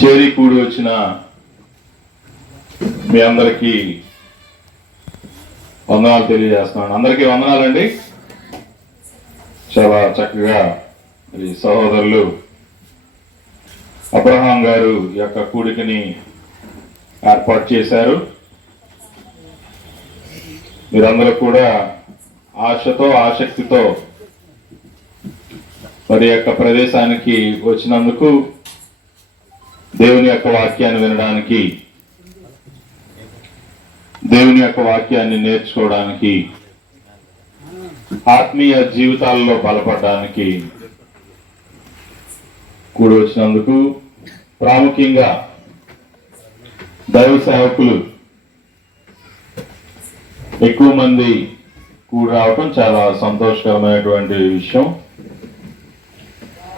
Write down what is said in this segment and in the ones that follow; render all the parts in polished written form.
చేరి కూడి వచ్చిన మీ అందరికీ వందనాలు తెలియజేస్తున్నాను. అందరికీ వందనాలండి. చాలా చక్కగా మరి సహోదరులు అబ్రహాం గారు యొక్క కూడికని ఏర్పాటు చేశారు. మీరందరూ కూడా ఆశతో ఆసక్తితో మరి యొక్క ప్రదేశానికి వచ్చినందుకు, దేవుని యొక్క వాక్యాన్ని వినడానికి, దేవుని యొక్క వాక్యాన్ని నేర్చుకోవడానికి, ఆత్మీయ జీవితాల్లో బలపడడానికి కూడి వచ్చినందుకు, ప్రాముఖ్యంగా దైవ సేవకులు ఎక్కువ మంది కూడి రావటం చాలా సంతోషకరమైనటువంటి విషయం.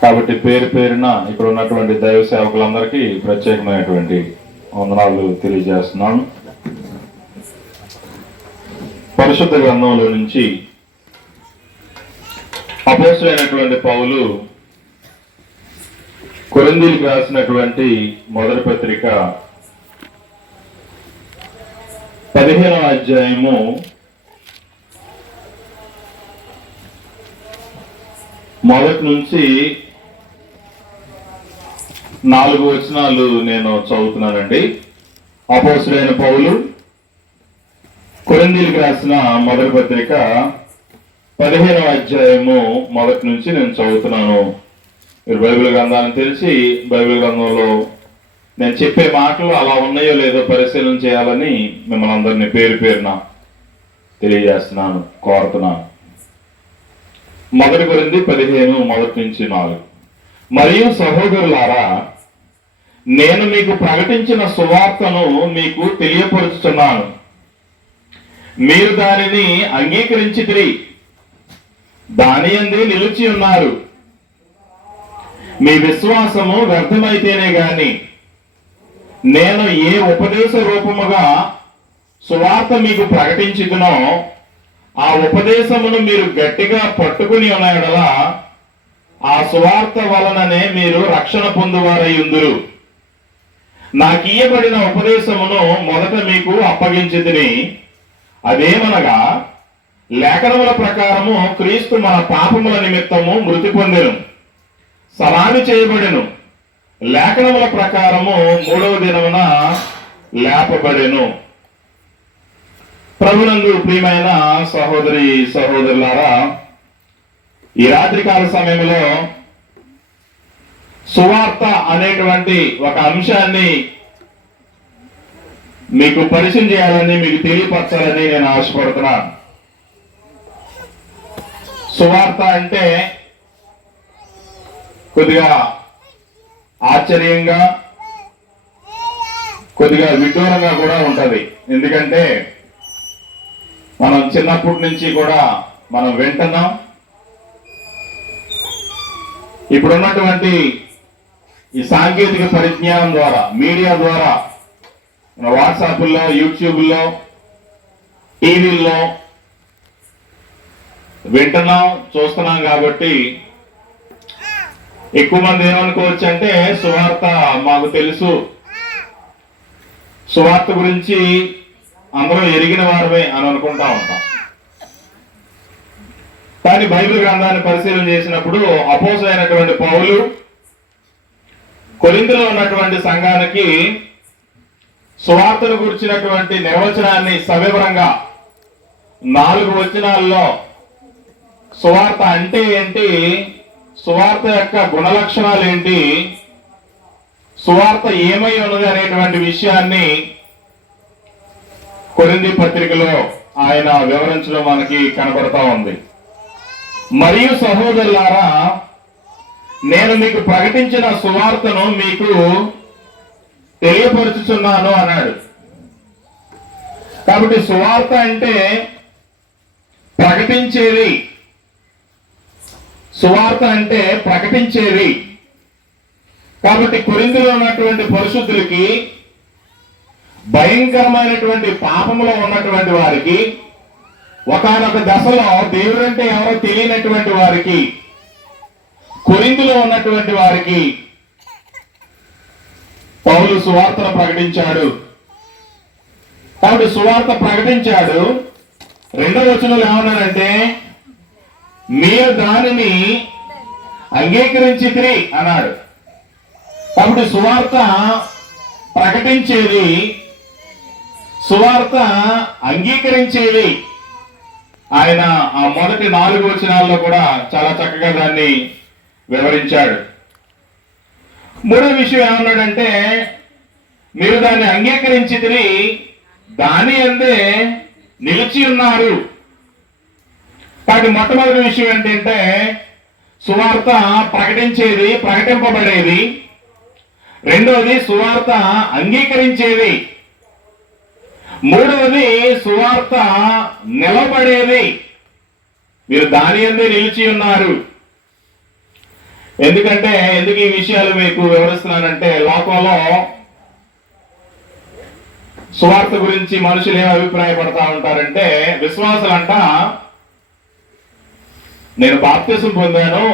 కాబట్టి పేరు పేరున ఇక్కడ ఉన్నటువంటి దైవ సేవకులందరికీ ప్రత్యేకమైనటువంటి వందనాలు తెలియజేస్తున్నాను. పరిశుద్ధ గ్రంథంలో నుంచి అపోస్తలుడైనటువంటి పౌలు కొరింథీయులకు రాసినటువంటి మొదటి పత్రిక 15వ అధ్యాయము 1 నుంచి 4 వచనాలు నేను చదువుతున్నానండి. అపోస్తలుడైన పౌలు కొరింథీయులకు రాసిన మొదటి పత్రిక 15వ అధ్యాయము 1 నుంచి నేను చదువుతున్నాను. మీరు బైబిల్ గ్రంథాన్ని తెలిసి బైబిల్ గ్రంథంలో నేను చెప్పే మాటలు అలా ఉన్నాయో లేదో పరిశీలన చేయాలని మిమ్మల్ని అందరినీ పేరు పేరున తెలియజేస్తున్నాను, కోరుతున్నాను. 1 కొరింథీ 15 1 నుంచి 4. మరియు సహోదరులారా, నేను మీకు ప్రకటించిన సువార్తను మీకు తెలియపరుచుతున్నాను. మీరు దానిని అంగీకరించితిరి, దాని యందే నిలిచి ఉన్నారు. మీ విశ్వాసము వ్యర్థమైతేనే గాని నేను ఏ ఉపదేశ రూపముగా సువార్త మీకు ప్రకటించుదునో ఆ ఉపదేశమును మీరు గట్టిగా పట్టుకుని ఉన్న యెడల ఆ సువార్త వలననే మీరు రక్షణ పొందువారై ఉందురు. నాకు ఇయ్యబడిన ఉపదేశమును మొదట మీకు అప్పగించితిని. అదేమనగా, లేఖనముల ప్రకారము క్రీస్తు మన పాపముల నిమిత్తము మృతి పొందెను, సమాధి చేయబడెను, లేఖనముల ప్రకారము 3వ దినమున లేపబడెను. ప్రభునందు ప్రియమైన సహోదరి సహోదరులారా, ఈ రాత్రికాల సమయంలో సువార్త అనేటువంటి ఒక అంశాన్ని మీకు పరిచయం చేయాలని, మీకు తెలియపరచాలని నేను ఆశపడుతున్నాను. సువార్త అంటే కొద్దిగా ఆశ్చర్యంగా, కొద్దిగా విడ్డూరంగా కూడా ఉంటది. ఎందుకంటే మనం చిన్నప్పటి నుంచి కూడా మనం వింటున్నాం. ఇప్పుడున్నటువంటి ఈ సాంకేతిక పరిజ్ఞానం ద్వారా, మీడియా ద్వారా, వాట్సాప్లో, యూట్యూబ్లో, టీవీల్లో వింటున్నాం, చూస్తున్నాం. కాబట్టి ఎక్కువ మంది ఏమనుకోవచ్చు అంటే, సువార్త మాకు తెలుసు, సువార్త గురించి అందరూ ఎరిగిన వారమే అని అనుకుంటా ఉంటాం. కానీ బైబిల్ గ్రంథాన్ని పరిశీలన చేసినప్పుడు అపోస్తలుడైనటువంటి పౌలు కొరింథీలో ఉన్నటువంటి సంఘానికి సువార్తను గురించినటువంటి నిర్వచనాన్ని సవివరంగా 4 వచనాల్లో సువార్త అంటే ఏంటి, సువార్త యొక్క గుణలక్షణాలు ఏంటి, సువార్త ఏమై ఉన్నది అనేటువంటి విషయాన్ని కొరింథీ పత్రికలో ఆయన వివరించడం మనకి కనబడతా ఉంది. మరియు సహోదరులారా, నేను మీకు ప్రకటించిన సువార్తను మీకు తెలియపరుచుచున్నాను అన్నాడు. కాబట్టి సువార్త అంటే ప్రకటించేది, సువార్త అంటే ప్రకటించేది. కాబట్టి కొరింథీలో ఉన్నటువంటి పరిశుద్ధులకి, భయంకరమైనటువంటి పాపములో ఉన్నటువంటి వారికి, ఒకానొక దశలో దేవుడంటే ఎవరో తెలియనటువంటి వారికి, కొరింథీలో ఉన్నటువంటి వారికి పౌలు సువార్తను ప్రకటించాడు. కాబట్టి సువార్త ప్రకటించాడు. 2వ వచనంలో ఏమన్నాడంటే, మీరు దానిని అంగీకరించితిరి అన్నాడు. కాబట్టి సువార్త ప్రకటించేది, సువార్త అంగీకరించేది. ఆయన ఆ మొదటి 4 వచనాల్లో కూడా చాలా చక్కగా దాన్ని వివరించాడు. 3వ విషయం ఏమన్నాడంటే, మీరు దాన్ని అంగీకరించితిరి, దాని అందే నిలిచి ఉన్నారు. కాబట్టి మొట్టమొదటి విషయం ఏంటంటే, సువార్త ప్రకటించేది, ప్రకటింపబడేది. రెండవది సువార్త అంగీకరించేది. మూడవది సువార్త నిలబడేది. మీరు దాని అందే నిలిచి ఉన్నారు. ఎందుకంటే ఎందుకు ఈ విషయాలు మీకు వివరిస్తున్నానంటే, లోకంలో సువార్త గురించి మనుషులు ఏం అభిప్రాయపడతా ఉంటారంటే, విశ్వాసులంట నేను బాప్తిసం పొందాను,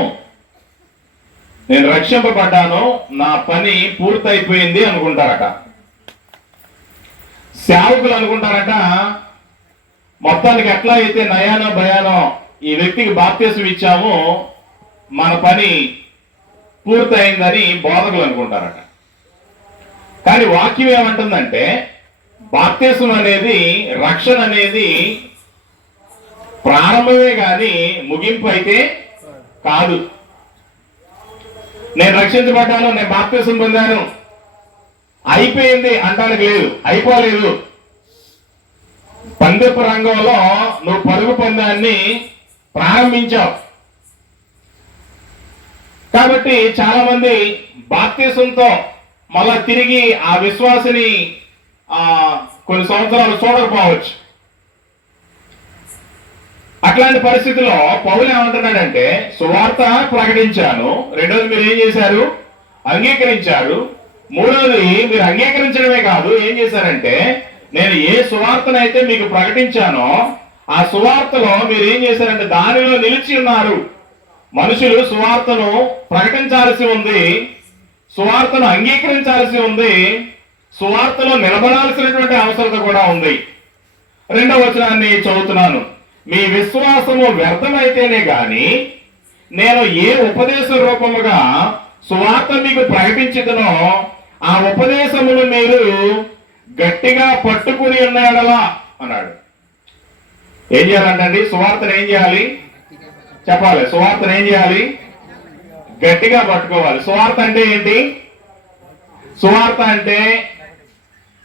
నేను రక్షింపబడ్డాను, నా పని పూర్తయిపోయింది అనుకుంటారట. సేవకులు అనుకుంటారట, మొత్తానికి ఎట్లా అయితే నయానో భయానో ఈ వ్యక్తికి బాప్తిసం ఇచ్చాము, మన పని పూర్తయిందని బోధకులు అనుకుంటారట. కానీ వాక్యం ఏమంటుందంటే, బాప్తిసం అనేది, రక్షణ అనేది ప్రారంభమే కానీ ముగింపు అయితే కాదు. నేను రక్షించబడ్డాను, నేను బాప్తిసం పొందాను, అయిపోయింది అంటానికి లేదు, అయిపోలేదు. పందెపు రంగంలో నువ్వు పరుగు పందాన్ని ప్రారంభించావు. కాబట్టి చాలా మంది బాప్తిసంతో మళ్ళా తిరిగి ఆ విశ్వాసిని కొన్ని సంవత్సరాలు చూడకపోవచ్చు. అట్లాంటి పరిస్థితిలో పౌలు ఏమంటున్నాడంటే, సువార్త ప్రకటించాను, రెండోది మీరు ఏం చేశారు, అంగీకరించారు. మూడోది మీరు అంగీకరించడమే కాదు, ఏం చేశారంటే, నేను ఏ సువార్తనైతే మీకు ప్రకటించానో ఆ సువార్తలో మీరు ఏం చేశారంటే దానిలో నిలిచి ఉన్నారు. మనుషులు సువార్తను ప్రకటించాల్సి ఉంది, సువార్తను అంగీకరించాల్సి ఉంది, సువార్తలో నిలబడాల్సినటువంటి అవసరత కూడా ఉంది. 2వ వచనాన్ని చదువుతున్నాను. మీ విశ్వాసము వ్యర్థమైతేనే గాని నేను ఏ ఉపదేశ రూపముగా సువార్త మీకు ప్రకటించుదునో ఆ ఉపదేశమును మీరు గట్టిగా పట్టుకుని ఉన్నాడలా అన్నాడు. ఏం చేయాలంటండి? సువార్తను ఏం చేయాలి చెప్పాలి. సువార్తను ఏం చేయాలి? గట్టిగా పట్టుకోవాలి. సువార్త అంటే ఏంటి? సువార్త అంటే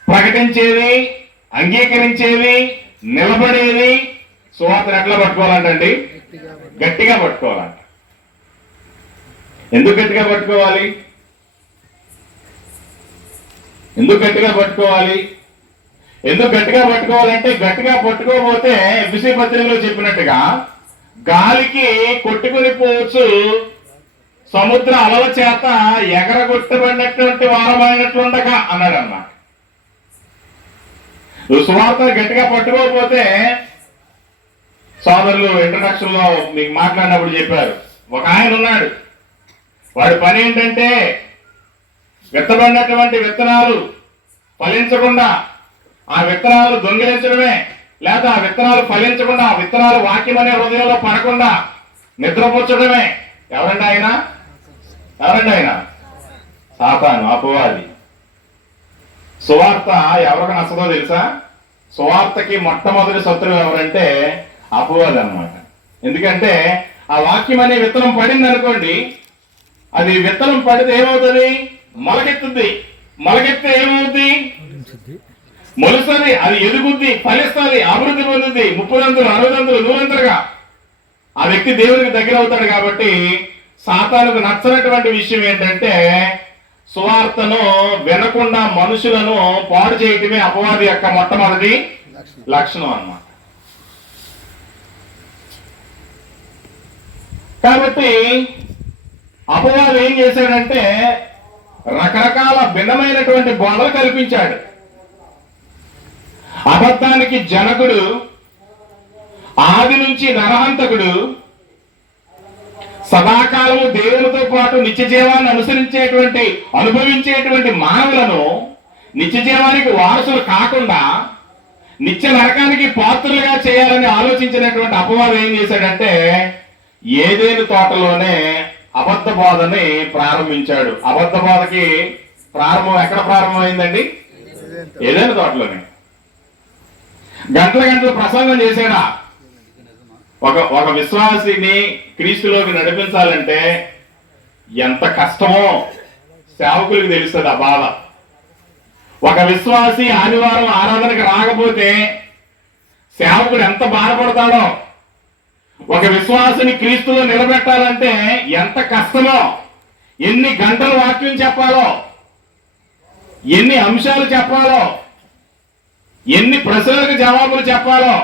ప్రకటించేది, అంగీకరించేది, నిలబడేది. సువార్తను ఎట్లా పట్టుకోవాలంటండి? గట్టిగా పట్టుకోవాలంట. ఎందుకు గట్టిగా పట్టుకోవాలి? ఎందుకు గట్టిగా పట్టుకోవాలి? ఎందుకు గట్టిగా పట్టుకోవాలంటే, గట్టిగా పట్టుకోకపోతే ఎఫ్ఎస్సీ పత్రికలో చెప్పినట్టుగా గాలికి కొట్టుకుని పోవచ్చు, సముద్ర అలల చేత ఎగరగొట్టబడినటువంటి వారమైనట్లుండగా అన్నాడు అన్నమాట. నువ్వు సువార్తను గట్టిగా పట్టుకోకపోతే, సోదరులు ఇంట్రడక్షన్ లో మీకు మాట్లాడినప్పుడు చెప్పారు, ఒక ఆయన ఉన్నాడు, వాడి పని ఏంటంటే విత్తబడినటువంటి విత్తనాలు ఫలించకుండా ఆ విత్తనాలు దొంగిలించడమే, లేదా ఆ విత్తనాలు ఫలించకుండా ఆ విత్తనాలు వాక్యం అనే హృదయంలో పడకుండా నిద్రపుచ్చడమే. ఎవరండి ఆయన? ఎవరండి ఆయన? సాతాను, అపవాది. సువార్త ఎవరికి నచ్చదో తెలుసా? సువార్తకి మొట్టమొదటి శత్రువు ఎవరంటే అపవాది అన్నమాట. ఎందుకంటే ఆ వాక్యం అనే విత్తనం పడింది అనుకోండి, అది విత్తనం పడితే ఏమవుతుంది? మొలకెత్తుద్ది. మొలకెత్తే ఏమవుద్ది? మొలుస్తుంది, అది ఎదుగుద్ది, ఫలిస్తుంది, అభివృద్ధి పొందుద్ది, 30 60 100 ఆ వ్యక్తి దేవునికి దగ్గర అవుతాడు. కాబట్టి సాతానుకు నచ్చనటువంటి విషయం ఏంటంటే సువార్తను వినకుండా మనుషులను పాడు చేయటమే అపవాది యొక్క మొట్టమొదటి లక్షణం అన్నమాట. కాబట్టి అపవాది ఏం చేశాడంటే రకరకాల భిన్నమైనటువంటి బోధలు కల్పించాడు. అబద్ధానికి జనకుడు, ఆది నుంచి నరహంతకుడు, సదాకాలము దేవునితో పాటు నిత్య జీవాన్ని అనుభవించేటువంటి మానవులను నిత్య జీవానికి వారసులు కాకుండా నిత్య నరకానికి పాత్రులుగా చేయాలని ఆలోచించినటువంటి అపవాదం ఏం చేశాడంటే ఏదేను తోటలోనే అబద్ధ బోధని ప్రారంభించాడు. అబద్ధ బోధకి ప్రారంభం ఎక్కడ ప్రారంభమైందండి? ఏదేను తోటలోనే. గంటల ప్రసంగం చేశాడా? ఒక విశ్వాసిని క్రీస్తులోకి నడిపించాలంటే ఎంత కష్టమో సేవకులకు తెలుస్తుంది ఆ బాధ. ఒక విశ్వాసి ఆదివారం ఆరాధనకు రాకపోతే సేవకుడు ఎంత బాధపడతాడో, ఒక విశ్వాసిని క్రీస్తులో నిలబెట్టాలంటే ఎంత కష్టమో, ఎన్ని గంటలు వాక్యం చెప్పాలో, ఎన్ని అంశాలు చెప్పాలో, ఎన్ని ప్రశ్నలకు జవాబులు చెప్పాలో.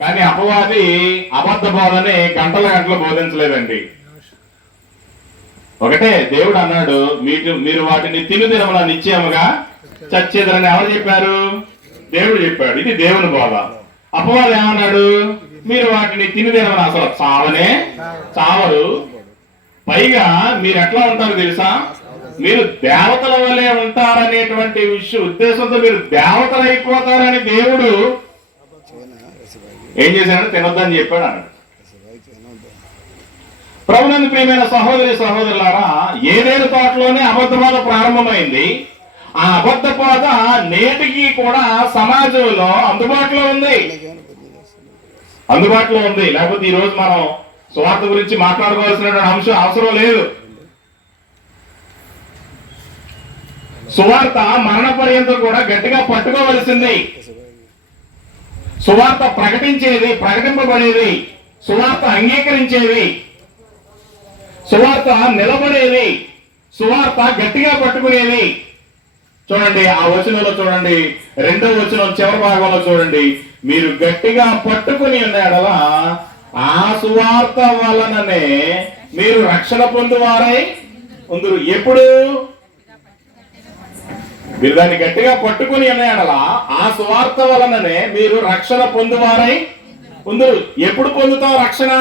కానీ అపవాది అబద్ధ బోధని గంటలు బోధించలేదండి. ఒకటే దేవుడు అన్నాడు, మీరు వాటిని తినుదినమున నిశ్చయముగా చచ్చేదరని ఎవరు చెప్పారు? దేవుడు చెప్పాడు. ఇది దేవుని బోధ. అపవాది ఏమన్నాడు? మీరు వాటిని తినుదినమున అసలు చావరు. పైగా మీరు ఎట్లా ఉంటారో తెలుసా? మీరు దేవతల వలె ఉంటారనేటువంటి ఉద్దేశంతో మీరు దేవతలు అయిపోతారని దేవుడు ఏం చేశాడు? తినొద్దని చెప్పాడు అన్నాడు. ప్రభునందు ప్రియమైన సహోదరులారా, ఏదేను తోటలోనే అబద్ధ బోధ ప్రారంభమైంది. ఆ అబద్ధ బోధ నేటికి కూడా సమాజంలో అందుబాటులో ఉంది. లేకపోతే ఈ రోజు మనం స్వార్థ గురించి మాట్లాడుకోవాల్సినటువంటి అంశం అవసరం లేదు. సువార్త మరణ పర్యంతం కూడా గట్టిగా పట్టుకోవలసింది. సువార్త ప్రకటించేది, ప్రకటింపబడేది, సువార్త అంగీకరించేది, సువార్త నిలబడేది, సువార్త గట్టిగా పట్టుకునేది. చూడండి ఆ వచనంలో చూడండి, 2వ వచనం చివరి భాగంలో చూడండి, మీరు గట్టిగా పట్టుకుని ఉన్నాడలా ఆ సువార్త వలననే మీరు రక్షణ పొందువారై ఉందురు. ఎప్పుడు? మీరు దాన్ని గట్టిగా పట్టుకుని ఉన్నాడలా ఆ సువార్త వలననే మీరు రక్షణ పొందువారై ఉందురు. ఎప్పుడు పొందుతావు రక్షణ?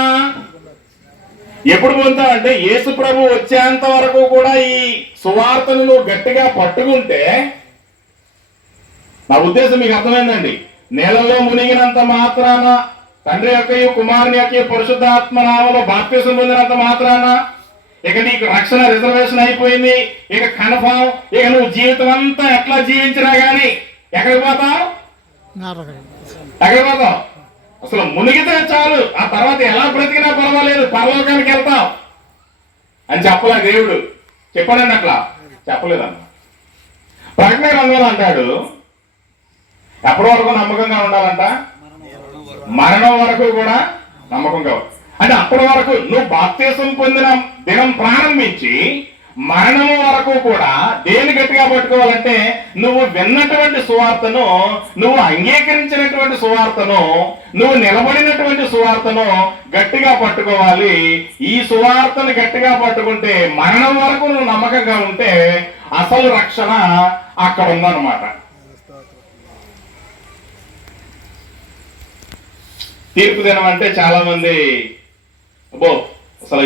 ఎప్పుడు పొందుతావంటే యేసు ప్రభు వచ్చేంత వరకు కూడా ఈ సువార్తను నువ్వు గట్టిగా పట్టుకుంటే, నా ఉద్దేశం మీకు అర్థమైందండి. నేలలో మునిగినంత మాత్రాన, తండ్రి యొక్క కుమారుని యొక్క పరిశుద్ధాత్మ నామములో బాప్తిసం పొందినంత మాత్రాన ఇక నీకు రక్షణ రిజర్వేషన్ అయిపోయింది, ఇక కన్ఫర్మ్, ఇక నువ్వు జీవితం అంతా ఎట్లా జీవించినా గానీ ఎక్కడికి పోతావు? అసలు మునిగితే చాలు, ఆ తర్వాత ఎలా బ్రతికినా పర్వాలేదు, పరలోకానికి వెళ్తావు అని చెప్పలే దేవుడు. చెప్పాడండి? అట్లా చెప్పలేదన్న. ప్రకటన గ్రంథంలో అంటాడు, ఎప్పటి వరకు నమ్మకంగా ఉండాలంట? మరణం వరకు కూడా నమ్మకంగా. అంటే అప్పటి వరకు నువ్వు బాప్తిసం పొందిన దినం ప్రారంభించి మరణం వరకు కూడా దేని గట్టిగా పట్టుకోవాలంటే నువ్వు విన్నటువంటి సువార్తను, నువ్వు అంగీకరించినటువంటి సువార్తను, నువ్వు నిలబడినటువంటి సువార్తను గట్టిగా పట్టుకోవాలి. ఈ సువార్తను గట్టిగా పట్టుకుంటే మరణం వరకు నువ్వు నమ్మకంగా ఉంటే అసలు రక్షణ అక్కడ ఉందన్నమాట. తీర్పు దినం అంటే చాలా మంది అబ్బో అసలు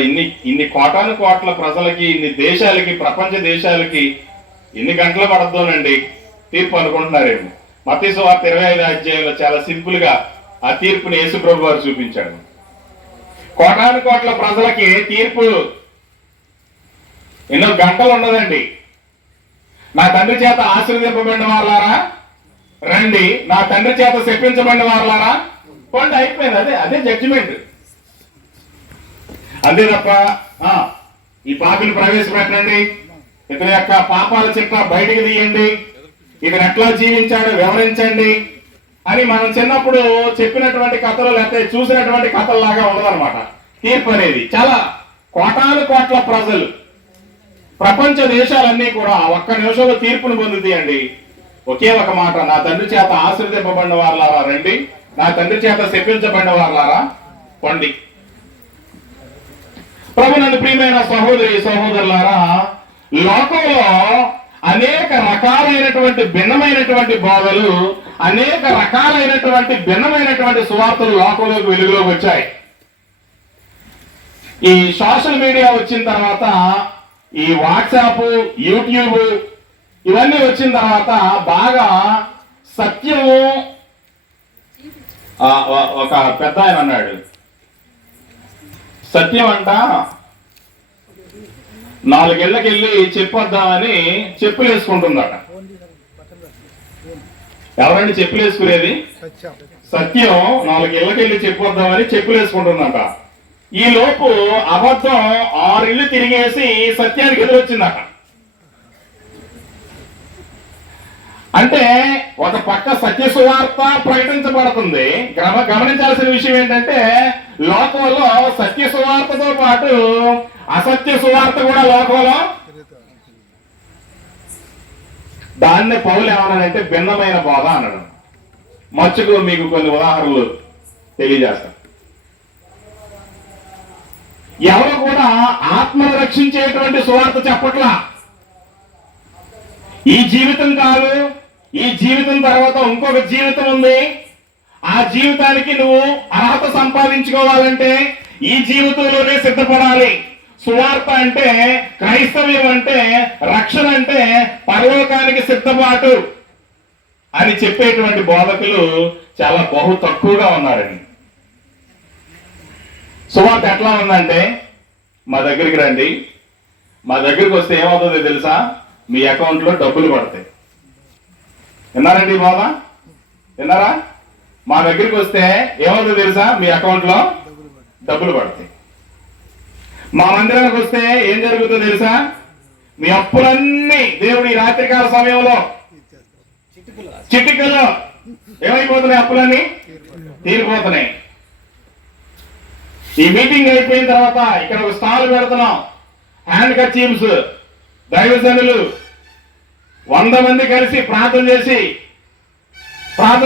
ఇన్ని కోటాను కోట్ల ప్రజలకి, ఇన్ని దేశాలకి, ప్రపంచ దేశాలకి ఎన్ని గంటలు పడద్దోనండి తీర్పు అనుకుంటున్నారేమో. మత్తయి సువార్త 25వ అధ్యాయంలో చాలా సింపుల్ గా ఆ తీర్పుని యేసు ప్రభు వారు చూపించాడు. కోటాను కోట్ల ప్రజలకి తీర్పు ఎన్నో గంటలు ఉండదండి. నా తండ్రి చేత ఆశీర్వదింపబడిన వారులారా రండి, నా తండ్రి చేత శపించబడిన వారులారా పోండి, అయిపోయింది. అదే జడ్జిమెంట్. అంతే తప్ప ఈ పాపిని ప్రవేశపెట్టండి, ఇతని యొక్క పాపాల చిట్ట బయటికి తీయండి, ఇతను ఎట్లా జీవించాడో వివరించండి అని మనం చిన్నప్పుడు చెప్పినటువంటి కథలు లేకపోతే చూసినటువంటి కథల్లాగా ఉండదన్నమాట. తీర్పు అనేది చాలా కోటాను కోట్ల ప్రజలు, ప్రపంచ దేశాలన్నీ కూడా ఒక్క నిమిషంలో తీర్పును పొందుతాయండి. ఒకే ఒక మాట, నా తండ్రి చేత ఆశీర్వదింపబడిన వారులారా రండి, నా తండ్రి చేత శపించబడిన వారులారా పండి. ప్రభునందు ప్రియమైన సహోదరులారా, లోకంలో అనేక రకాలైనటువంటి భిన్నమైనటువంటి బోధలు, అనేక రకాలైనటువంటి భిన్నమైనటువంటి సువార్తలు లోకంలోకి వెలుగులోకి వచ్చాయి. ఈ సోషల్ మీడియా వచ్చిన తర్వాత ఈ వాట్సాప్, యూట్యూబ్ ఇవన్నీ వచ్చిన తర్వాత బాగా సత్యము ఒక పెద్ద ఆయన అన్నాడు, సత్యం అంట 4 ఏళ్ళకెళ్ళి చెప్పొద్దామని చెప్పులు వేసుకుంటుందట. ఎవరండి చెప్పులు వేసుకునేది? సత్యం 4 ఏళ్ళకెళ్ళి చెప్పొద్దామని చెప్పులు వేసుకుంటుందట. ఈ లోపు అబద్ధం 6 ఇళ్ళు తిరిగేసి సత్యానికి ఎదురొచ్చిందట. అంటే ఒక పక్క సత్య సువార్త ప్రకటించబడుతుంది. గమనించాల్సిన విషయం ఏంటంటే లోకంలో సత్య సువార్తతో పాటు అసత్య సువార్త కూడా లోకంలో. దాన్నే పౌలు ఏమన్నాడంటే భిన్నమైన బోధ అన్నాడు. మచ్చుకు మీకు కొన్ని ఉదాహరణలు తెలియజేస్తాను. ఎవరు కూడా ఆత్మను రక్షించేటువంటి సువార్త చెప్పట్లా. ఈ జీవితం కాదు, ఈ జీవితం తర్వాత ఇంకొక జీవితం ఉంది, ఆ జీవితానికి నువ్వు అర్హత సంపాదించుకోవాలంటే ఈ జీవితంలోనే సిద్ధపడాలి. సువార్త అంటే, క్రైస్తవ్యం అంటే, రక్షణ అంటే పరలోకానికి సిద్ధపాటు అని చెప్పేటువంటి బోధకులు చాలా బహు తక్కువగా ఉన్నారండి. సువార్త ఎట్లా ఉందంటే, మా దగ్గరికి రండి, మా దగ్గరికి వస్తే ఏమవుతుందో తెలుసా, మీ అకౌంట్లో డబ్బులు పడతాయి. విన్నారండి బాబా? విన్నారా? మా దగ్గరికి వస్తే ఏమవుతుందో తెలుసా, మీ అకౌంట్లో డబ్బులు పడతాయి. మా మందిరానికి వస్తే ఏం జరుగుతుందో తెలుసా, మీ అప్పులన్నీ దేవుడి రాత్రికాల సమయంలో చిటికలో ఏమైపోతున్నాయి, అప్పులన్నీ తీరిపోతున్నాయి. ఈ మీటింగ్ అయిపోయిన తర్వాత ఇక్కడ ఒక స్టాల్ పెడుతున్నాం, హ్యాండ్ కర్చీఫ్స్. దైవజనులు 100 మంది కలిసి ప్రార్థన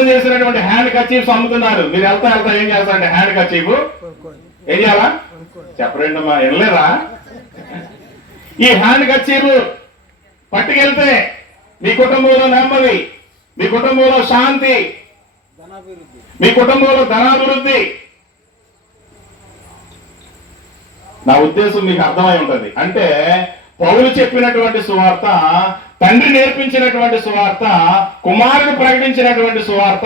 చేసినటువంటి హ్యాండ్ కర్చీఫ్స్ అమ్ముతున్నారు. మీరు వెళ్తా ఏం చేస్తారంటే హ్యాండ్ కర్చీఫ్ ఏం చేయాలా చెప్పండి అమ్మా, వినలేరా? ఈ హ్యాండ్ కర్చీఫ్ పట్టుకెళ్తే మీ కుటుంబంలో నెమ్మది, మీ కుటుంబంలో శాంతి, మీ కుటుంబంలో ధనాభివృద్ధి. నా ఉద్దేశం మీకు అర్థమై ఉంటుంది. అంటే పౌలు చెప్పినటువంటి సువార్త, తండ్రి నేర్పించినటువంటి సువార్త, కుమారుడు ప్రకటించినటువంటి సువార్త,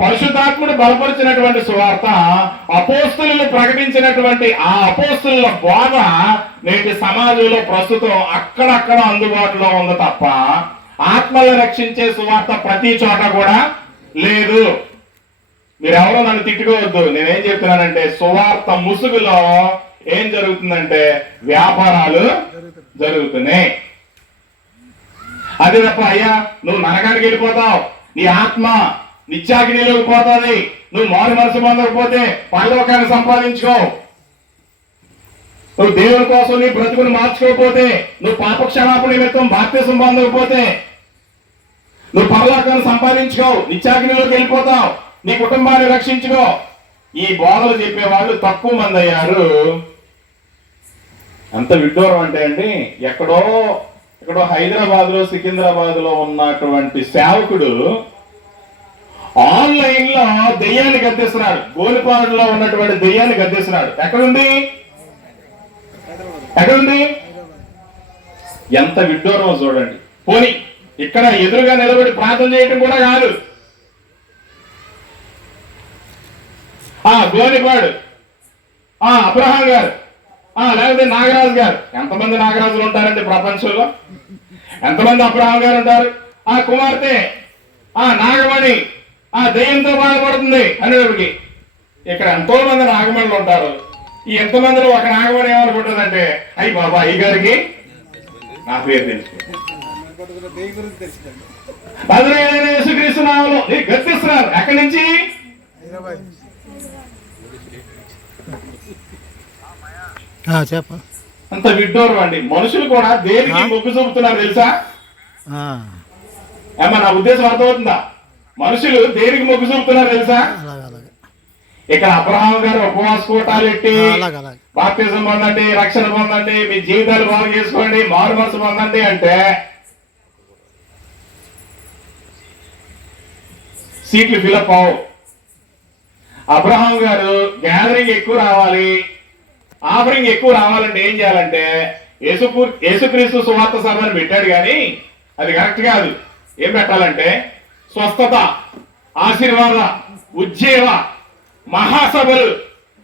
పరిశుద్ధాత్ముడు బలపరిచినటువంటి సువార్త, అపోస్తులు ప్రకటించినటువంటి ఆ అపోస్తుల బోధ నేటి సమాజంలో ప్రస్తుతం అక్కడక్కడ అందుబాటులో ఉంది తప్ప ఆత్మలను రక్షించే సువార్త ప్రతి చోట కూడా లేదు. మీరెవరో నన్ను తిట్టుకోవద్దు. నేనేం చెప్తున్నానంటే సువార్త ముసుగులో ఏం జరుగుతుందంటే వ్యాపారాలు జరుగుతున్నాయి. అదే తప్ప అయ్యా నువ్వు నరకానికి వెళ్ళిపోతావు, నీ ఆత్మ నిత్యాగ్నిలోకి పోతుంది, నువ్వు మారు మనసు పొందకపోతే పరలోకాన్ని సంపాదించుకో, నువ్వు దేవుని కోసం నీ బ్రతుకుని మార్చుకోకపోతే, నువ్వు పాప క్షమాపణ నిమిత్తం బాప్తిసం పొందకపోతే నువ్వు పరలోకాన్ని సంపాదించుకో, నిత్యాగ్నిలోకి వెళ్ళిపోతావు, నీ కుటుంబాన్ని రక్షించుకో. ఈ బోధలు చెప్పేవాళ్ళు తక్కువ మంది అయ్యారు. అంత విడ్డూరం అంటే అండి, ఎక్కడో హైదరాబాద్ లో సికింద్రాబాద్ లో ఉన్నటువంటి సేవకుడు ఆన్లైన్ లో దెయ్యాన్ని గద్దిస్తున్నాడు. గోలిపాడులో ఉన్నటువంటి దెయ్యాన్ని గద్దిస్తున్నాడు. ఎక్కడుంది? ఎంత విడ్డూరమో చూడండి. పోనీ ఇక్కడ ఎదురుగా నిలబడి ప్రార్థన చేయటం కూడా కాదు. గోలిపాడు అబ్రహాం గారు, లేకపోతే నాగరాజు గారు. ఎంతమంది నాగరాజులు ఉంటారండి ప్రపంచంలో? ఎంతమంది అబ్రహాం గారు ఉంటారు? కుమార్తె నాగమణి దెయ్యంతో బాధపడుతుంది అనేవాడికి ఇక్కడ ఎంతో మంది నాగమణులు ఉంటారు. ఈ ఎంతమందిలో ఒక నాగమణి ఏమనుకుంటుందంటే, అయ్యి బాబా అయ్య గారికి నా పేరు తెలుసు, యేసుక్రీస్తు నామములో నీకు గద్దిస్తున్నారు. ఎక్కడి నుంచి? అంత విడ్డూరం అండి. మనుషులు కూడా దేనికి మొగ్గు చూపుతున్నారు తెలుసా? ఏమన్నా నా ఉద్దేశం అర్థమవుతుందా? మనుషులు దేనికి మొగ్గు చూపుతున్నారు తెలుసా? ఇక్కడ అబ్రహాం గారు ఉపవాస కూటాలు పెట్టి బాప్తిజం పొందండి, రక్షణ పొందండి, మీ జీవితాలు బాగు చేసుకోండి, మారు మనసు పొందండి అంటే సీట్లు ఫిలప్ అవు. అబ్రహాం గారు గ్యాదరింగ్ ఎక్కువ రావాలి, ఆఫరింగ్ ఎక్కువ రావాలంటే ఏం చేయాలంటే యేసుక్రీస్తు సువార్త సభని పెట్టాడు. కానీ అది కరెక్ట్ కాదు. ఏం పెట్టాలంటే స్వస్థత, ఆశీర్వాద, ఉజ్జీవ, మహాసభలు.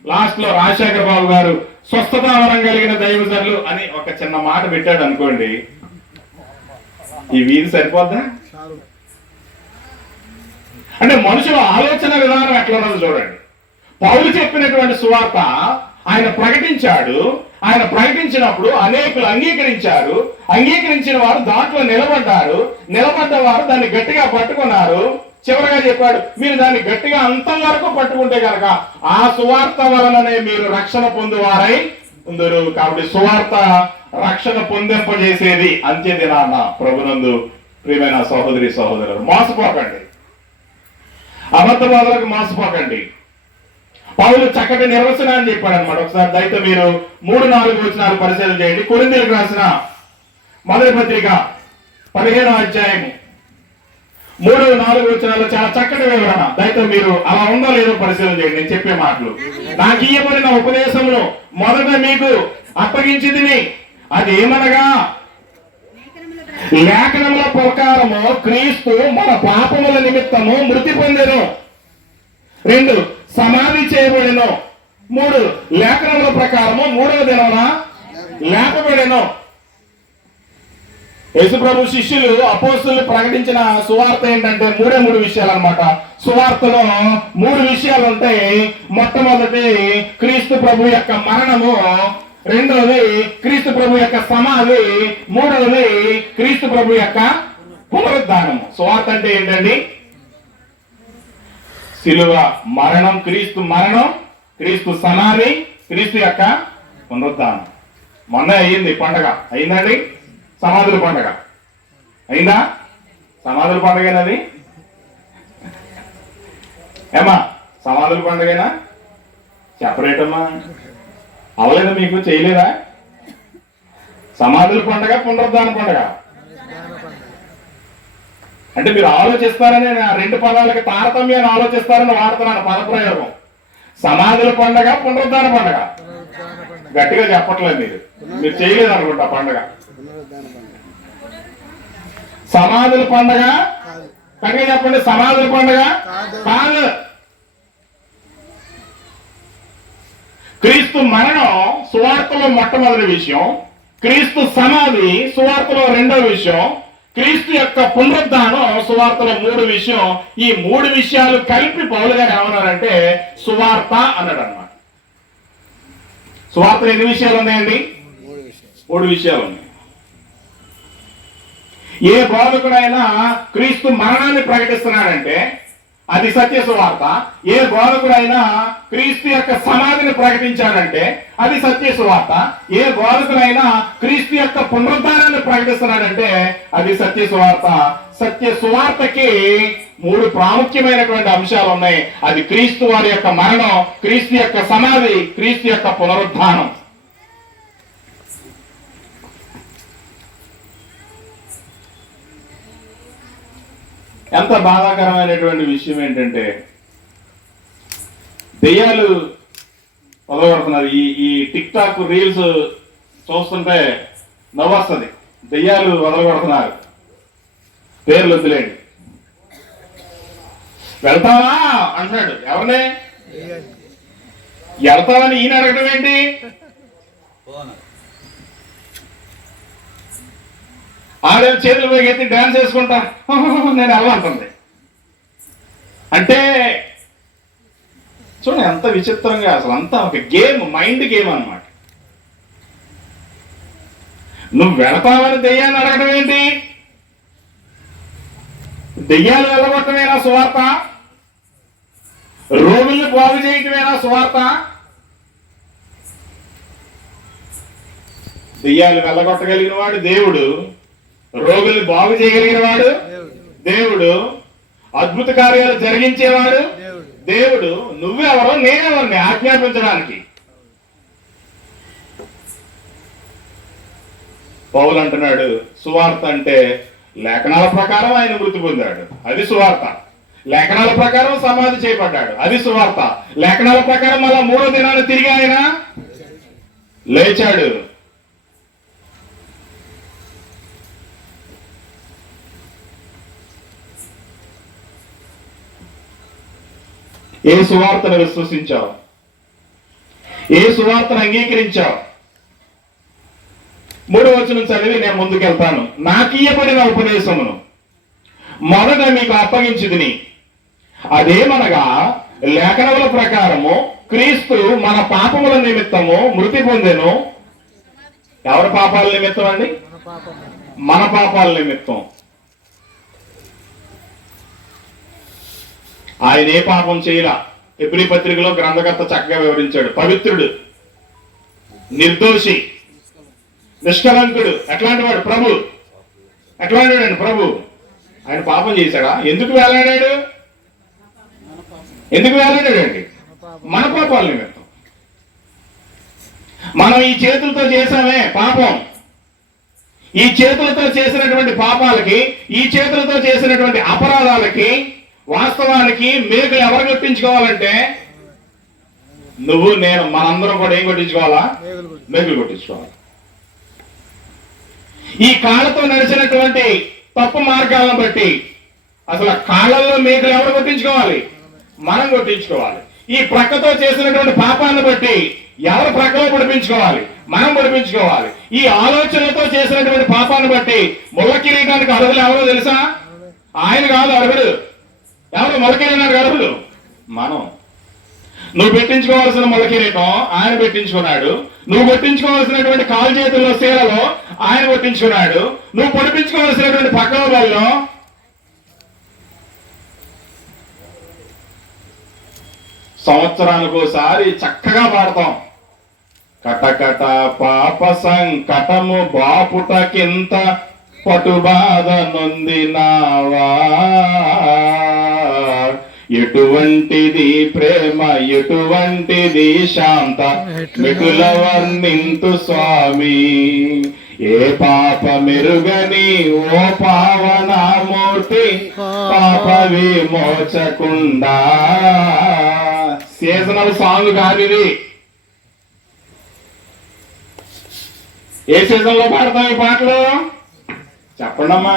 లాస్ట్ లో రాజశేఖర బాబు గారు స్వస్థతా వరం కలిగిన దైవజనులు అని ఒక చిన్న మాట పెట్టాడు అనుకోండి, ఈ వీధి సరిపోద్దా? అంటే మనుషుల ఆలోచన విధానం ఎట్లా ఉన్నదో చూడండి. పౌలు చెప్పినటువంటి సువార్త ఆయన ప్రకటించాడు. ఆయన ప్రకటించినప్పుడు అనేకులు అంగీకరించారు. అంగీకరించిన వారు దాంట్లో నిలబడ్డారు. నిలబడ్డ వారు దాన్ని గట్టిగా పట్టుకున్నారు. చివరిగా చెప్పాడు, మీరు దాన్ని గట్టిగా అంతం వరకు పట్టుకుంటే కనుక ఆ సువార్త వలననే మీరు రక్షణ పొందువారై ఉందరు. కాబట్టి సువార్త రక్షణ పొందింపజేసేది. అంత్య దినాన ప్రభునందు ప్రియమైన సహోదరి సహోదరులు, మోసపోకండి, అబద్ధవాదులకు మోసపోకండి. పౌలు చక్కటి నిర్వచనాన్ని చెప్పాడు అనమాట. ఒకసారి దయతో మీరు 3-4 వచనాలు పరిశీలన చేయండి. కొరింథీయులకు రాసిన మొదటి పత్రిక 15వ అధ్యాయము 3-4 వచనాల్లో చాలా చక్కటి వివరణ. దయతో మీరు అలా ఉందో లేదో పరిశీలన చేయండి. నేను చెప్పే మాటలు, నాకు ఇయ్యబడిన ఉపదేశమును మొదట మీకు అప్పగించింది. అది ఏమనగా, లేఖనముల ప్రకారము క్రీస్తు మన పాపముల నిమిత్తము మృతి పొందెను. 2, సమాధి చేయబడెను. 3, లేఖనముల ప్రకారము 3వ దినమున లేపబడెను. యేసుప్రభు శిష్యులు అపోస్తలులు ప్రకటించిన సువార్త ఏంటంటే 3 విషయాలు అన్నమాట. సువార్తలో 3 విషయాలు ఉంటాయి. మొట్టమొదటి క్రీస్తు ప్రభు యొక్క మరణము, రెండవది క్రీస్తు ప్రభు యొక్క సమాధి, మూడవది క్రీస్తు ప్రభు యొక్క పునరుద్ధానము. సువార్త అంటే ఏంటండి? సిలువ మరణం, క్రీస్తు మరణం, క్రీస్తు సమాధి, క్రీస్తు యొక్క పునరుద్ధానం. మొన్న అయ్యింది పండగ. అయిందండి సమాధుల పండగ? అయిందా? సమాధుల పండగేనది ఏమా? సమాధుల పండగేనా? చెప్పరేటమ్మా, అవలేదా? మీకు చేయలేదా? సమాధుల పండగ, పునరుద్ధాన పండగ అంటే మీరు ఆలోచిస్తారని, 2 పదాలకి తారతమ్యాన్ని ఆలోచిస్తారని వాడుతున్నాను పదప్రయోగం. సమాధుల పండగ, పునరుద్ధాన పండగ. గట్టిగా చెప్పట్లేదు మీరు చేయలేదు అనుకుంటా పండగ. సమాధుల పండగ గట్టిగా చెప్పండి. సమాధుల పండగ కాదు. క్రీస్తు మరణం సువార్తలో మొట్టమొదటి విషయం, క్రీస్తు సమాధి సువార్తలో రెండవ విషయం, క్రీస్తు యొక్క పునరుద్ధానం సువార్తలో 3 విషయం. ఈ 3 విషయాలు కలిపి పౌలు గారు ఏమన్నారంటే సువార్త అన్నాడు అన్నమాట. సువార్తలో ఎన్ని విషయాలు ఉన్నాయండి? 3 విషయాలు ఉన్నాయి. ఏ బోధకుడైనా క్రీస్తు మరణాన్ని ప్రకటిస్తున్నాడంటే అది సత్య సువార్త. ఏ బోధకుడైనా క్రీస్తు యొక్క సమాధిని ప్రకటించాడంటే అది సత్య సువార్త. ఏ బోధకుడైనా క్రీస్తు యొక్క పునరుద్ధానాన్ని ప్రకటిస్తున్నాడంటే అది సత్య సువార్త. సత్య సువార్తకి 3 ప్రాముఖ్యమైనటువంటి అంశాలు ఉన్నాయి. అది క్రీస్తు వారి యొక్క మరణం, క్రీస్తు యొక్క సమాధి, క్రీస్తు యొక్క పునరుద్ధానం. ఎంత బాధాకరమైనటువంటి విషయం ఏంటంటే దెయ్యాలు వదలగొడుతున్నారు. ఈ టిక్ టాక్ రీల్స్ చూస్తుంటే నవ్వొస్తుంది. దెయ్యాలు వదలగొడుతున్నారు. పేర్లు వద్దులేండి. వెళ్తావా అంటున్నాడు. ఎవరిని వెళ్తావని ఈయన అడగడం ఏంటి? ఆడే చేతులు పోయి ఎత్తి డాన్స్ చేసుకుంటా నేను వెళ్ళాలంటుంది. అంటే చూడండి ఎంత విచిత్రంగా, అసలు అంతా ఒక గేమ్, మైండ్ గేమ్ అన్నమాట. నువ్వు వెళతావని దెయ్యాన్ని అడగడం ఏంటి? దెయ్యాలు వెళ్ళగొట్టమేనా సువార్త? రోగుల్ని బాగు చేయటమేనా సువార్త? దెయ్యాలు వెళ్ళగొట్టగలిగిన వాడు దేవుడు, రోగుల్ని బాగు చేయగలిగిన వాడు దేవుడు, అద్భుత కార్యాలు జరిగించేవాడు దేవుడు. నువ్వెవరో నేనెవరిని ఆజ్ఞాపించడానికి? పౌలు అంటున్నాడు సువార్త అంటే లేఖనాల ప్రకారం ఆయన మృతి పొందాడు, అది సువార్త. లేఖనాల ప్రకారం సమాధి చేయబడ్డాడు, అది సువార్త. లేఖనాల ప్రకారం మళ్ళా 3వ దినాన్ని తిరిగి ఆయన లేచాడు. ఏ సువార్తను విశ్వసించావు? ఏ సువార్తను అంగీకరించావు? 3వ వచనం చదివి నేను ముందుకెళ్తాను. నాకీయబడిన ఉపదేశమును మొదట మీకు అప్పగించితిని, అదేమనగా లేఖనముల ప్రకారము క్రీస్తు మన పాపముల నిమిత్తము మృతి పొందెను. ఎవరి పాపాల నిమిత్తం అండి? మన పాపాల నిమిత్తం. ఆయన ఏ పాపం చేయలా. హెబ్రీ పత్రికలో గ్రంథకర్త చక్కగా వివరించాడు. పవిత్రుడు, నిర్దోషి, నిష్కలంకుడు. ఎట్లాంటి వాడు? ప్రభు. ఎట్లాంటి వాడు ప్రభు? ఆయన పాపం చేశాడా? ఎందుకు వేలాడాడు? ఎందుకు వేలాడాడండి? మన పాపాల నిమిత్తం. మనం ఈ చేతులతో చేసామే పాపం. ఈ చేతులతో చేసినటువంటి పాపాలకి, ఈ చేతులతో చేసినటువంటి అపరాధాలకి వాస్తవానికి మేకులు ఎవరు కొట్టించుకోవాలంటే నువ్వు, నేను, మనందరం కూడా ఏం కొట్టించుకోవాలా? మేకులు కొట్టించుకోవాలి. ఈ కాళ్ళతో నడిచినటువంటి తప్పు మార్గాలను బట్టి అసలు కాళ్ళల్లో మేకులు ఎవరు కొట్టించుకోవాలి? మనం కొట్టించుకోవాలి. ఈ ప్రక్కతో చేసినటువంటి పాపాన్ని బట్టి ఎవరు ప్రక్కలో పడిపించుకోవాలి? మనం పడిపించుకోవాలి. ఈ ఆలోచనలతో చేసినటువంటి పాపాన్ని బట్టి ముళ్ళ కిరీటానికి అర్హులు ఎవరో తెలుసా? ఆయన కాదు అర్హుడు. ఎవరు ముళ్ళ కిరీటానికి అర్హులు? మనం. నువ్వు పెట్టించుకోవాల్సిన ముళ్ళ కిరీటం ఆయన పెట్టించుకున్నాడు. నువ్వు కొట్టించుకోవాల్సినటువంటి కాలు చేతుల్లో శీలలో ఆయన కొట్టించుకున్నాడు. నువ్వు పొడిపించుకోవాల్సినటువంటి పక్కన వాళ్ళు సంవత్సరానికి ఒకసారి చక్కగా పాడతాం. కటకట పాప సంకటము బాపుటకింత పటుబాధ నొందినావా, ఎటువంటిది ప్రేమ, ఎటువంటిది శాంత, మిగుల వర్ణింతు స్వామి. ఏ పాప మెరుగని ఓ పావనామూర్తి, పాప విమోచకుండా. సీజనల్ సాంగ్ కాదు ఇది. ఏ సీజన్ లో పాడతాం ఈ పాటలు? చెప్పండి అమ్మా.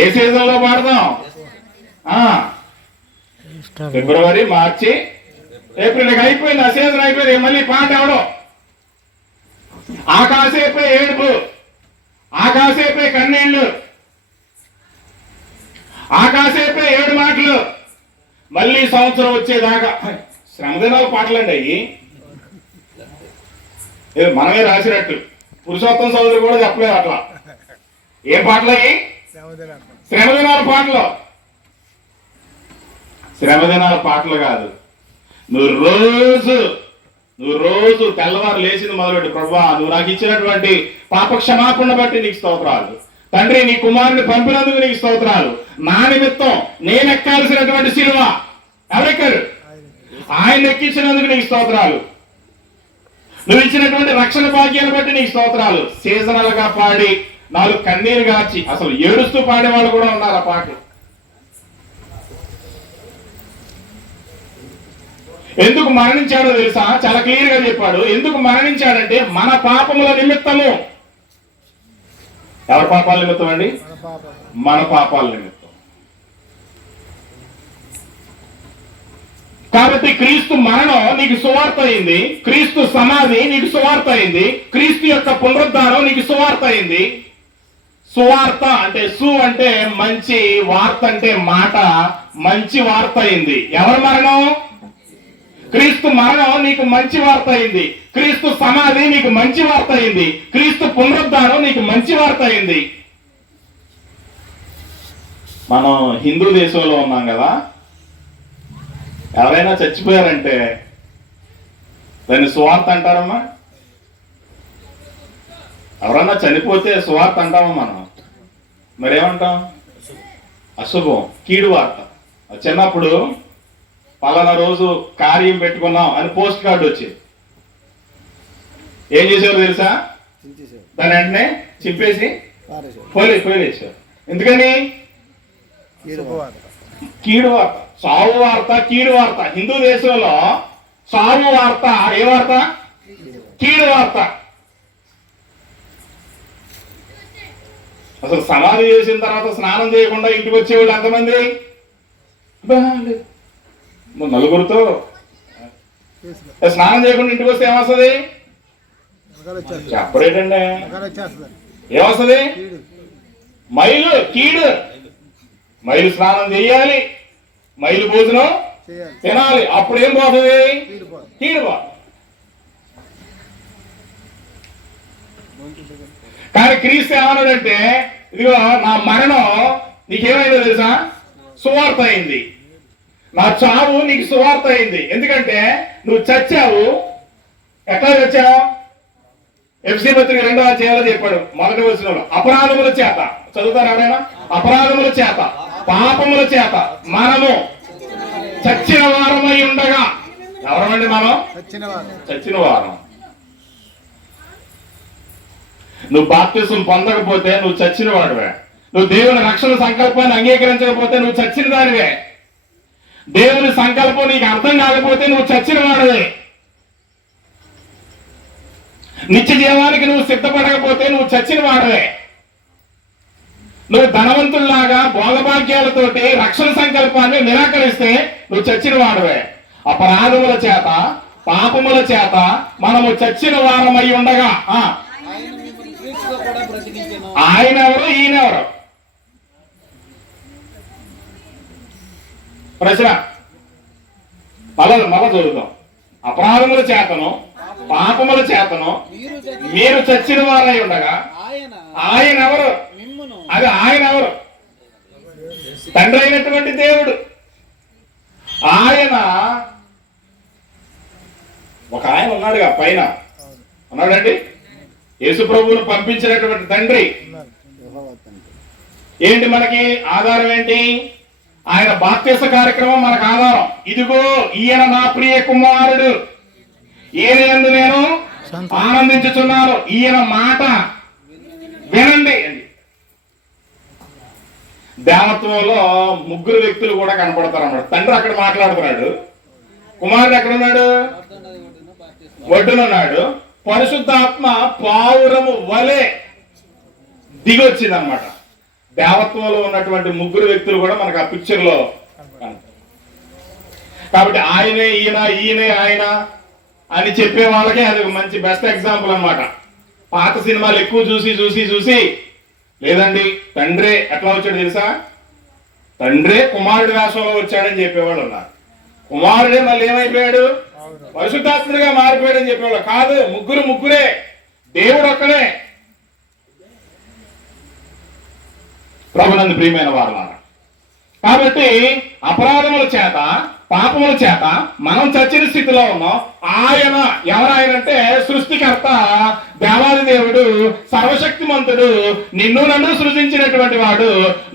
ఏ సీజన్ లో పాడతాం? ఫిబ్రవరి, మార్చి, ఏప్రిల్ అయిపోయింది. ఆ సీజన్ అయిపోయింది. మళ్ళీ పాట ఎవడో ఆకాశేపే ఏడుపు, ఆకాశేపే కన్నీళ్లు, ఆకాశేపే 7 మాటలు. మళ్ళీ సంవత్సరం వచ్చేదాకా శ్రమదినాల పాటలండి అయ్యి. మనమే రాసినట్టు పురుషోత్తం సోదరు కూడా చెప్పలేదు అట్లా. ఏం పాటలు అయ్యి? శ్రమదినాల పాటలు. శ్రమదినాల పాటలు కాదు. నువ్వు రోజు తెల్లవారు లేచింది మొదలుపెట్టి, ప్రభువా నువ్వు నాకు ఇచ్చినటువంటి పాప క్షమాపణ బట్టి నీకు స్తోత్రాలు. తండ్రి నీ కుమారుని పంపినందుకు నీకు స్తోత్రాలు. నా నిమిత్తం నేను ఎక్కాల్సినటువంటి శిలువ ఎవరెక్కారు? ఆయన ఎక్కించినందుకు నీకు స్తోత్రాలు. నువ్వు ఇచ్చినటువంటి రక్షణ భాగ్యాన్ని బట్టి నీకు స్తోత్రాలు. సీజనల్ గా పాడి 4 కన్నీరు గార్చి అసలు ఏడుస్తూ పాడే వాళ్ళు కూడా ఉన్నారు ఆ పాటలు. ఎందుకు మరణించాడో తెలుసా? చాలా క్లియర్ గా చెప్పాడు. ఎందుకు మరణించాడంటే మన పాపముల నిమిత్తము. ఎవరి పాపాల నిమిత్తం అండి? మన పాపాల నిమిత్తం. కాబట్టి క్రీస్తు మరణం నీకు సువార్త అయింది, క్రీస్తు సమాధి నీకు సువార్త అయింది, క్రీస్తు యొక్క పునరుద్ధానం నీకు సువార్త అయింది. సువార్త అంటే అంటే మంచి, వార్త అంటే మాట, మంచి వార్త అయింది. ఎవరి మరణం? క్రీస్తు మరణం నీకు మంచి వార్త అయింది. క్రీస్తు సమాధి నీకు మంచి వార్త అయింది. క్రీస్తు పునరుద్ధానం నీకు మంచి వార్త అయింది. మనం హిందూ దేశంలో ఉన్నాం కదా. ఎవరైనా చచ్చిపోయారంటే దాన్ని సువార్త అంటారమ్మా? ఎవరన్నా చనిపోతే సువార్త అంటామా మనం? మరేమంటాం? అశుభం, కీడు వార్త. చిన్నప్పుడు పలానా రోజు కార్యం పెట్టుకున్నాం అని పోస్ట్ కార్డు వచ్చేది. ఏం చేసేవారు తెలుసా? దాని వెంటనే చింపేసి పోలేసారు. ఎందుకని? కీడు వార్త, సావు వార్త, కీడు వార్త. హిందూ దేశంలో సావు వార్త ఏ వార్త? కీడు వార్త. అసలు సమాధి చేసిన తర్వాత స్నానం చేయకుండా ఇంటికి వచ్చేవాళ్ళు ఎంతమంది? నలుగురితో స్నానం చేయకుండా ఇంటికి వస్తే ఏమొస్తుంది? చెప్పరేటండి, ఏమొస్తుంది? మైలు, కీడు. మైలు స్నానం చేయాలి, మైలు భోజనం తినాలి, అప్పుడు ఏం పోతుంది? కీడు పోతుంది. కానీ క్రీస్తు ఏమన్నాడంటే, ఇదిగో నా మరణం నీకేమైందో తెలుసా? సువార్త అయింది. నా చావు నీకు సువార్త అయింది. ఎందుకంటే నువ్వు చచ్చావు. ఎట్లా చచ్చావు? ఎఫ్సీ పత్రిక 2వ అధ్యాయంలో చెప్పాడు, మొదటి వచనంలో, అపరాధముల చేత. చదువుతారు ఎవరైనా? అపరాధముల చేత, పాపముల చేత మనము చచ్చిన వారమై ఉండగా. ఎవరమండి మనం? చచ్చిన వారం. నువ్వు బాప్తిసం పొందకపోతే నువ్వు చచ్చిన వాడివే. నువ్వు దేవుని రక్షణ సంకల్పాన్ని అంగీకరించకపోతే నువ్వు చచ్చిన దానివే. దేవుని సంకల్పం నీకు అర్థం కాకపోతే నువ్వు చచ్చిన వాడివే. నిత్య జీవానికి నువ్వు సిద్ధపడకపోతే నువ్వు చచ్చిన వాడివే. నువ్వు ధనవంతుల్లాగా భోగభాగ్యాలతోటి రక్షణ సంకల్పాన్ని నిరాకరిస్తే నువ్వు చచ్చిన వాడివే. అపరాధముల చేత, పాపముల చేత మనము చచ్చిన వారమై ఉండగా. ఆయన ఎవరు? ఈయనెవరు? ప్రశ్న. మళ్ళా చదువుతాం. అపరాధముల చేతను, పాపముల చేతను మీరు చచ్చిన వారై ఉండగా. ఆయన ఎవరు? అది ఆయన ఎవరు? తండ్రి అయినటువంటి దేవుడు. ఆయన ఒక ఆయన ఉన్నాడుగా పైన, ఉన్నాడండి. యేసు ప్రభువును పంపించినటువంటి తండ్రి. ఏంటి మనకి ఆధారం? ఏంటి? ఆయన బాప్తిస కార్యక్రమం మనకు ఆధారం. ఇదిగో ఈయన నా ప్రియ కుమారుడు, ఈయన యందు నేను ఆనందించుచున్నాను, ఈయన మాట వినండి. దేవత్వంలో ముగ్గురు వ్యక్తులు కూడా కనపడతారు అన్నమాట. తండ్రి అక్కడ మాట్లాడుతున్నాడు, కుమారుడు ఎక్కడున్నాడు? ఒడ్డునున్నాడు. పరిశుద్ధాత్మ పావురము వలె దిగొచ్చింది అనమాట. దేవత్వంలో ఉన్నటువంటి ముగ్గురు వ్యక్తులు కూడా మనకు ఆ పిక్చర్ లో. కాబట్టి ఆయనే ఈయన, ఈయనే ఆయన అని చెప్పే వాళ్ళకి అది మంచి బెస్ట్ ఎగ్జాంపుల్ అన్నమాట. పాత సినిమాలు ఎక్కువ చూసి లేదండి తండ్రే ఎట్లా వచ్చాడు తెలుసా? తండ్రే కుమారుడి వేషంలో వచ్చాడని చెప్పేవాళ్ళు ఉన్నారు. కుమారుడే మళ్ళీ ఏమైపోయాడు? పరిశుద్ధాత్ముడిగా మారిపోయాడని చెప్పేవాళ్ళు. కాదు, ముగ్గురే, దేవుడు ఒక్కడే. ప్రభునందు ప్రియమైన వారలారా, కాబట్టి అపరాధముల చేత, పాపముల చేత మనం చచ్చిన స్థితిలో ఉన్నాం. ఆయన ఎవరాయనంటే సృష్టికర్త, దేవాది దేవుడు, సర్వశక్తిమంతుడు, నిన్ను నన్ను సృజించినటువంటి వాడు.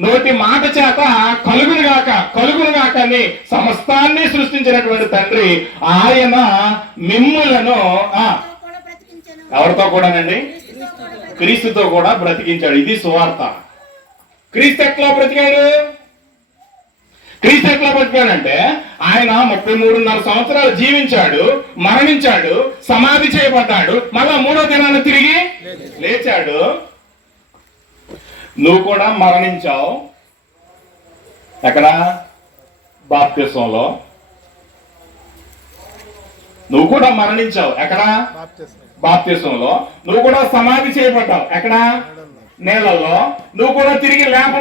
నోటి మాట చేత కలుగునుగాక అని సమస్తాన్ని సృష్టించినటువంటి తండ్రి. ఆయన మిమ్ములను ఎవరితో కూడానండి? క్రీస్తుతో కూడా బ్రతికించాడు. ఇది సువార్త. క్రీస్తు ఎట్లా బ్రతికాడు? క్రీస్తు ఎట్లా బ్రతికాడంటే ఆయన 33.5 సంవత్సరాలు జీవించాడు, మరణించాడు, సమాధి చేయబడ్డాడు, మళ్ళా 3వ దినాన తిరిగి లేచాడు. నువ్వు కూడా మరణించావు. ఎక్కడ? బాప్తిసంలో. నువ్వు కూడా మరణించావు. ఎక్కడ? బాప్తిసంలో. నువ్వు కూడా సమాధి చేయబడ్డావు. ఎక్కడ? నేలలో. నువ్వు కూడా తిరిగి లేప